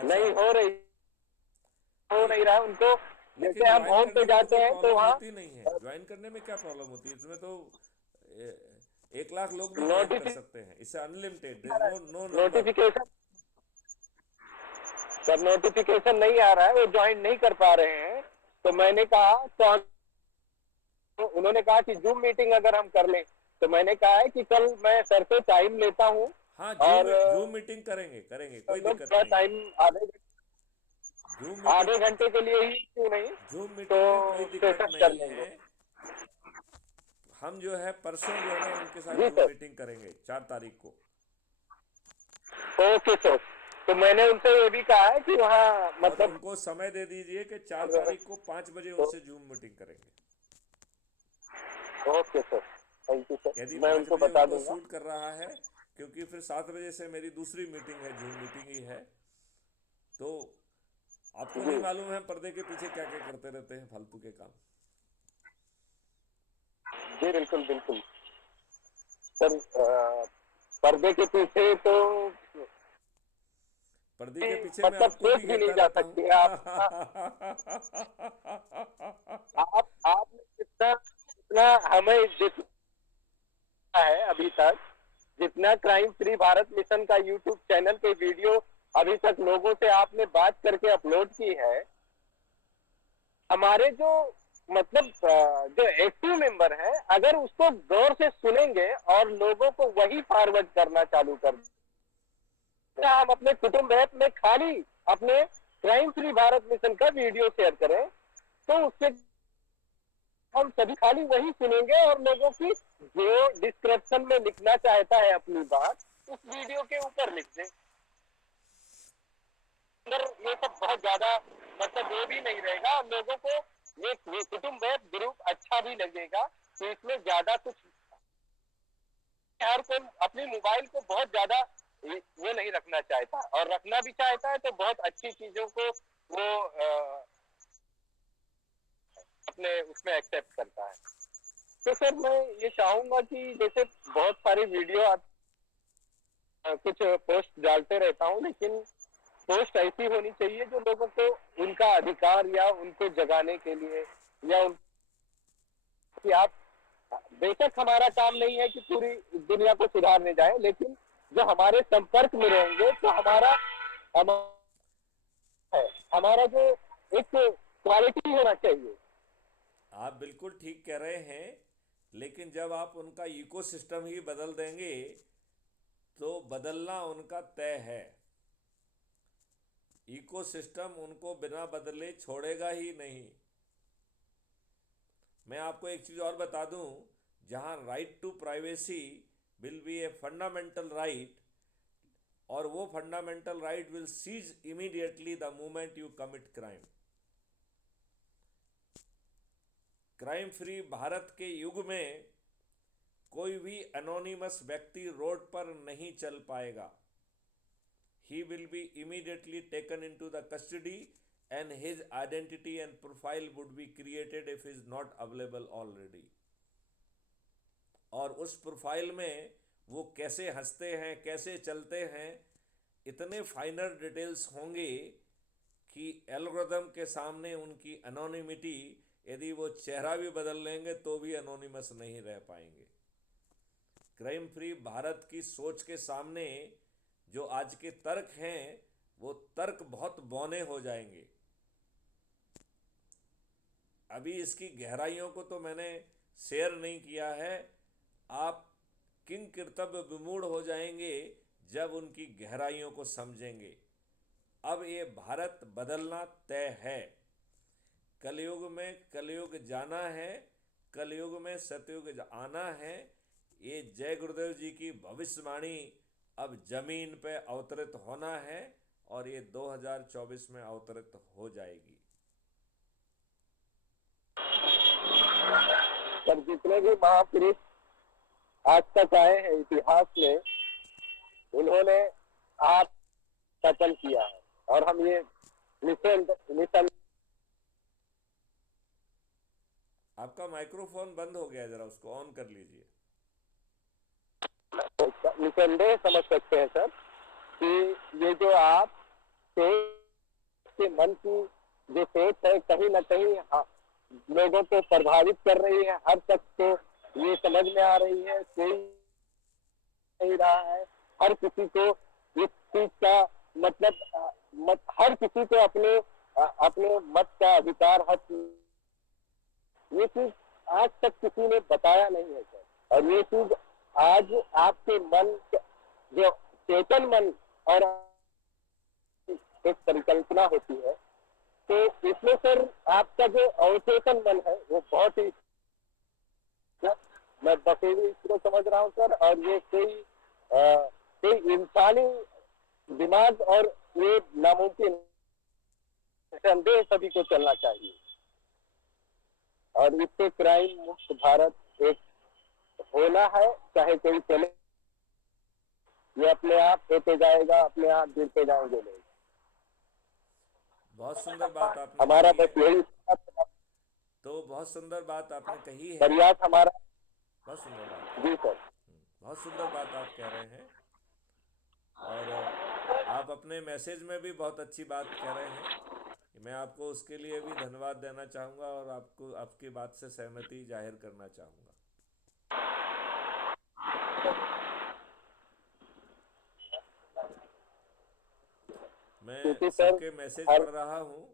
अच्छा, नहीं हो रही, हो नहीं, नहीं रहा उनको। लेकिन जैसे हम ज्वाइन होम पे करने में तो जाते कोई हैं तो प्रॉब्लम वहाँ होती नहीं है। ज्वाइन करने में क्या प्रॉब्लम होती है? इसमें तो 1 लाख लोग भी ज्वाइन कर नोटिफिकेशन सकते हैं। इससे unlimited, there is no no number. Notification sir notification नहीं आ रहा है, वो ज्वाइन नहीं कर पा रहे हैं। तो मैंने कहा तो उन्होंने कहा कि जूम मीटिंग अगर हम कर लें, तो मैंने कहा है कि कल मैं सर से टाइम लेता हूँ हाँ, और जूम जूम मीटिंग करेंगे, करेंगे, कोई हम लोग दिक्कत थोड़ा नहीं है। टाइम जूम आधे मीटिंग, घंटे के लिए ही क्यों नहीं, जूम तो मीटिंग में कोई दिक्कत सेशन कर नहीं है। लेंगे। हम जो है परसों जो है ना उनके साथ जी जूम सर। मीटिंग करेंगे, 4 तारीख को। Okay sir. तो मैंने उनसे ये भी कहा है कि वहाँ और मतलब उनको समय दे दीजिए कि चार और, तारीख को 5 बजे तो उनसे जूम मीटिंग करेंगे। Okay sir, thank you sir, यदि मैं पाँच उनको बजे बता उनको दूंगा। सूट कर रहा है, क्योंकि फिर 7 बजे से मेरी दूसरी मीटिंग है, जूम मीटिंग ही है। तो आपको नहीं जी मालूम है पर्दे के पीछे क्या क्या करते रहते हैं फालतू के काम। जी बिल्कुल बिल्कुल सर। पर्दे के पीछे तो पर्दे के पीछे मैं मतलब आपको सोच भी भी नहीं घेरता जा रहता हूँ। सकती है आप। आपने जितना जितना हमें जितना है अभी तक, जितना क्राइम फ्री भारत मिशन का यूट्यूब चैनल के वीडियो अभी तक लोगों से आपने बात करके अपलोड की है, हमारे जो मतलब जो एक्टिव मेंबर हैं, अगर उसको गौर से सुनेंगे और लोगों को वही फॉरवर्ड करना चालू कर दें, हम अपने कुटुंब ऐप में खाली अपने क्राइम फ्री भारत मिशन का वीडियो शेयर करें, तो उससे हम सभी खाली वही सुनेंगे और लोगों की जो डिस्क्रिप्शन में लिखना चाहता है अपनी बात, उस वीडियो के ऊपर लिख दे। अंदर ये सब बहुत ज्यादा मतलब वो भी नहीं रहेगा और लोगों को ये कुटुंब वेब ग्रुप अच्छा भी लगेगा। तो इसमें ज्यादा कुछ हर कोई अपनी मोबाइल को बहुत ज्यादा वो नहीं रखना चाहता, और रखना भी चाहता है तो बहुत अच्छी चीजों को वो अपने उसमें एक्सेप्ट करता है। तो सर मैं ये चाहूंगा कि जैसे बहुत सारी वीडियो कुछ पोस्ट डालते रहता हूँ, लेकिन पोस्ट ऐसी होनी चाहिए जो लोगों को उनका अधिकार या उनको जगाने के लिए, या कि आप, बेशक हमारा काम नहीं है कि पूरी दुनिया को सुधारने जाए, लेकिन जो हमारे संपर्क में रहेंगे तो हम है, हमारा जो एक क्वालिटी होना चाहिए। आप बिल्कुल ठीक कह रहे हैं, लेकिन जब आप उनका इकोसिस्टम ही बदल देंगे तो बदलना उनका तय है। इकोसिस्टम उनको बिना बदले छोड़ेगा ही नहीं। मैं आपको एक चीज़ और बता दूं, जहां right to privacy will be a fundamental right, और वो fundamental right will cease immediately the moment you commit crime. Crime free Bharat के युग में कोई भी अनोनिमस व्यक्ति रोड पर नहीं चल पाएगा। He will be immediately taken into the custody and his identity and profile would be created if he is not available already. और उस प्रोफाइल में वो कैसे हंसते हैं, कैसे चलते हैं, इतने फाइनर डिटेल्स होंगे कि एल्गोरिदम के सामने उनकी अनोनिमिटी, यदि वो चेहरा भी बदल लेंगे तो भी अनोनिमस नहीं रह पाएंगे। क्राइम फ्री भारत की सोच के सामने जो आज के तर्क हैं वो तर्क बहुत बौने हो जाएंगे। अभी इसकी गहराइयों को तो मैंने शेयर नहीं किया है। आप किंग कर्तव्य विमूढ़ हो जाएंगे जब उनकी गहराइयों को समझेंगे। अब ये भारत बदलना तय है। कलयुग में कलयुग जाना है, कलयुग में सतयुग आना है। ये जय गुरुदेव जी की भविष्यवाणी अब जमीन पे अवतरित होना है, और ये 2024 में अवतरित हो जाएगी। पर जितने भी महापुरुष आज तक आए हैं इतिहास में, उन्होंने आप कतल किया है, और हम ये निसंदेह आपका माइक्रोफोन बंद हो गया है, जरा उसको ऑन कर लीजिए। समझ सकते हैं सर कि ये जो आप थे आपके मन की जो सोच है कहीं ना कहीं लोगों को प्रभावित कर रही है। हर शख्स को ये समझ में आ रही है, कोई नहीं रहा है। हर किसी को इस चीज का मतलब हर किसी को अपने मत का अधिकार, हक, ये चीज आज तक किसी ने बताया नहीं है सर। और ये चीज आज आपके मन, जो चेतन मन और एक परिकल्पना होती है, तो इसमें सर आपका जो अवचेतन मन है वो बहुत ही, मैं बखूबी इसको समझ रहा हूँ सर। और ये कोई इंसानी दिमाग और ये नामुमकिन, संदेह सभी को चलना चाहिए। और इससे क्राइम मुक्त भारत एक होना है, चाहे कोई चले, ये अपने आप होते जाएगा, अपने आप गिरते जाएंगे लोग। बहुत सुंदर बात आपने हमारा कही है। बस यही तो बहुत सुंदर बात आपने कही है। प्रयास हमारा। बहुत सुंदर बात। जी सर। बहुत सुंदर बात आप कह रहे हैं। और आप अपने मैसेज में भी बहुत अच्छी बात कह रहे हैं। मैं आपको उसके लिए भी धन्यवाद देना चाहूँगा और आपको आपकी बात से सहमति जाहिर करना चाहूँगा। मैं क्योंकि सर सबके मैसेज हर पढ़ रहा हूँ।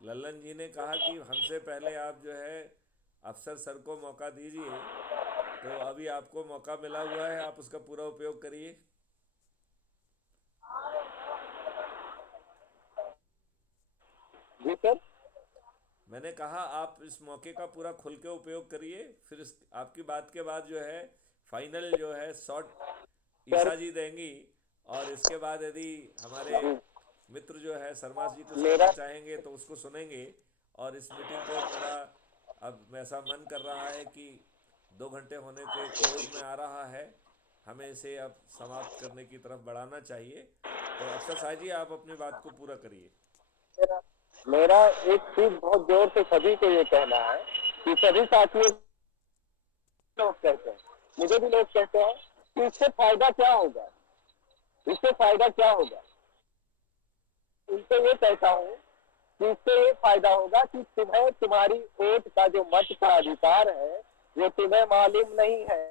लल्लन जी ने कहा कि हमसे पहले आप जो है अफसर सर को मौका दीजिए, तो अभी आपको मौका मिला हुआ है, आप उसका पूरा उपयोग करिए। जी सर। मैंने कहा आप इस मौके का पूरा खुल के उपयोग करिए। फिर आपकी बात के बाद जो है फाइनल जो है शॉट सर ईशा जी देंगी, और इसके बाद यदि हमारे मित्र जो है शर्मा जी कुछ कहना मेरा चाहेंगे तो उसको सुनेंगे। और इस मीटिंग को मेरा अब ऐसा मन कर रहा है कि 2 घंटे होने पे क्लोज में आ रहा है, हमें इसे अब समाप्त करने की तरफ बढ़ाना चाहिए। तो अफसर साहब जी, आप अपनी बात को पूरा करिए। मेरा मेरा एक चीज बहुत जोर से सभी को ये कहना है कि सभी साथियों, लोग कहते हैं, मुझे भी लोग कहते हैं कि इससे फायदा क्या होगा, इससे फायदा क्या होगा। उनसे ये कहता हूँ कि इससे ये फायदा होगा कि तुम्हें तुम्हारी वोट का जो मत का अधिकार है वो तुम्हें मालूम नहीं है।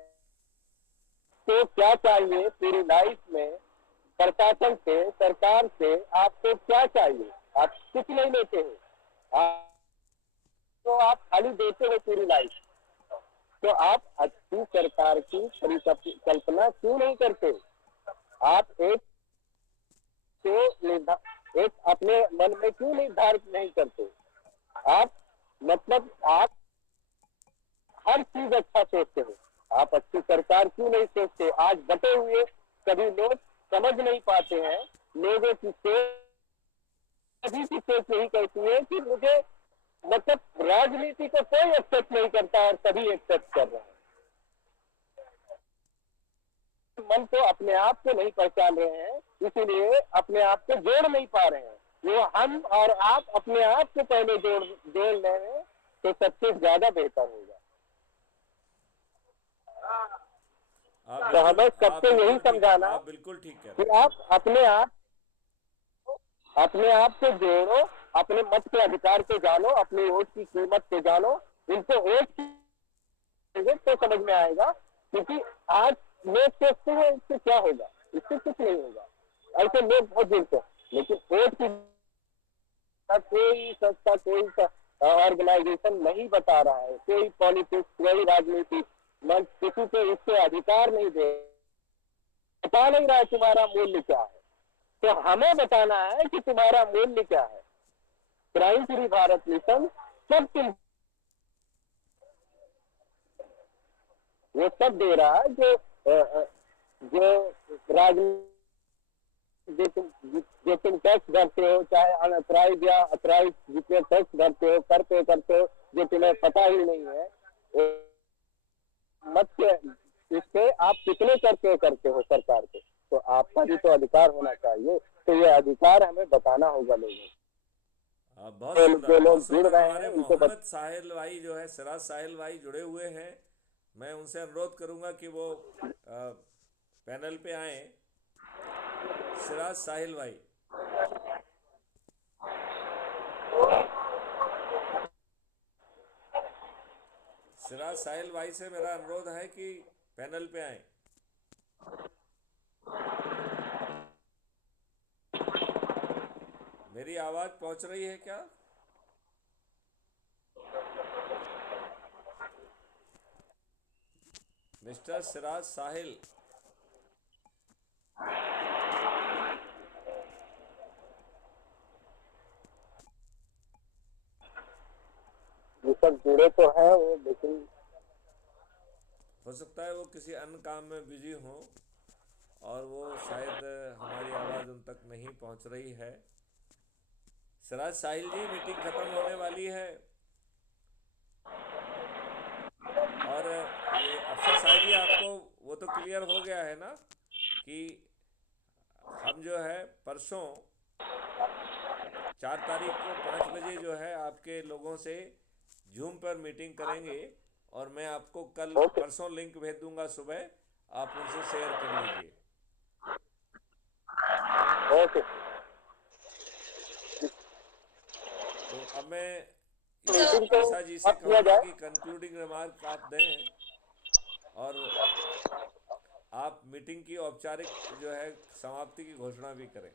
तो क्या चाहिए पूरी लाइफ में, प्रशासन से, सरकार से आपको क्या चाहिए? आप कुछ नहीं लेते हो, तो आप खाली देते हो पूरी लाइफ। तो आप अच्छी सरकार की परिकल्पना क्यों नहीं करते? आप एक अपने मन में क्यों निर्धारित नहीं करते? आप मतलब आप हर चीज अच्छा सोचते हो, आप अच्छी सरकार क्यों नहीं सोचते? आज बटे हुए सभी लोग समझ नहीं पाते हैं। लोगों की सोच, सभी की सोच यही कहती है कि मुझे मतलब राजनीति को कोई एक्सेप्ट नहीं करता और सभी एक्सेप्ट कर रहे हैं। मन को, अपने आप को नहीं पहचान रहे हैं, इसीलिए अपने आप को जोड़ नहीं पा रहे हैं। वो हम और आप अपने आप को पहले जोड़ लें तो सबसे ज्यादा बेहतर होगा। तो हमें सबसे यही समझाना आप बिल्कुल ठीक कह कि रहे हैं। आप अपने आप को जोड़ो, अपने मत के अधिकार को जानो, अपनी वोट की कीमत को जानो। इनको वोट की तो समझ में आएगा, क्योंकि आज लोग सोचते हैं इससे क्या होगा, इससे कुछ नहीं होगा, ऐसे लोग बहुत जुड़ते हैं। लेकिन वोट की कोई संस्था, कोई ऑर्गेनाइजेशन नहीं बता रहा है, कोई पॉलिटिक्स, कोई राजनीति मंच किसी को इससे अधिकार नहीं दे, बता नहीं रहा है तुम्हारा मूल्य क्या है। तो हमें बताना है कि तुम्हारा मूल्य क्या है। क्राइम फ्री भारत मिशन सब तुम वो सब दे रहा है जो राजनीति, जो तुम टैक्स भरते हो, चाहे अनअथराइज या अथराइज जितने टैक्स भरते हो, करते हो, जो तुम्हें पता ही नहीं है मत के, इससे आप कितने करते हो सरकार के। तो आपका भी तो अधिकार होना चाहिए। तो ये अधिकार हमें बताना होगा लोगों बहुत को। सुंदर, जो बहुत लोग जुड़ सुंदर। रहे हैं हमारे उनको मोहम्मद साहिल भाई जो है, सिराज साहिल भाई जुड़े हुए हैं। मैं उनसे अनुरोध करूंगा कि वो पैनल पे आए। सिराज साहिल भाई, सिराज साहिल भाई से मेरा अनुरोध है कि पैनल पे आए। मेरी आवाज़ पहुंच रही है क्या? मिस्टर सिराज साहिल, ये सब जुड़े तो हैं वो, लेकिन हो सकता है वो किसी अन्य काम में बिजी हों और वो शायद हमारी आवाज़ उन तक नहीं पहुंच रही है। सिराज साहिल जी, मीटिंग ख़त्म होने वाली है और ये अफसर साहिब जी, आपको वो तो क्लियर हो गया है ना कि हम जो है परसों 4 तारीख को 5 बजे जो है आपके लोगों से जूम पर मीटिंग करेंगे और मैं आपको कल ओके परसों लिंक भेज दूंगा सुबह, आप उनसे शेयर कर लीजिए। ओके। तो अब मैं मीटिंग को ईसा जी से अब किया कहूँगा जाए। कि कंक्लूडिंग रिमार्क आप दें और आप मीटिंग की औपचारिक जो है समाप्ति की घोषणा भी करें।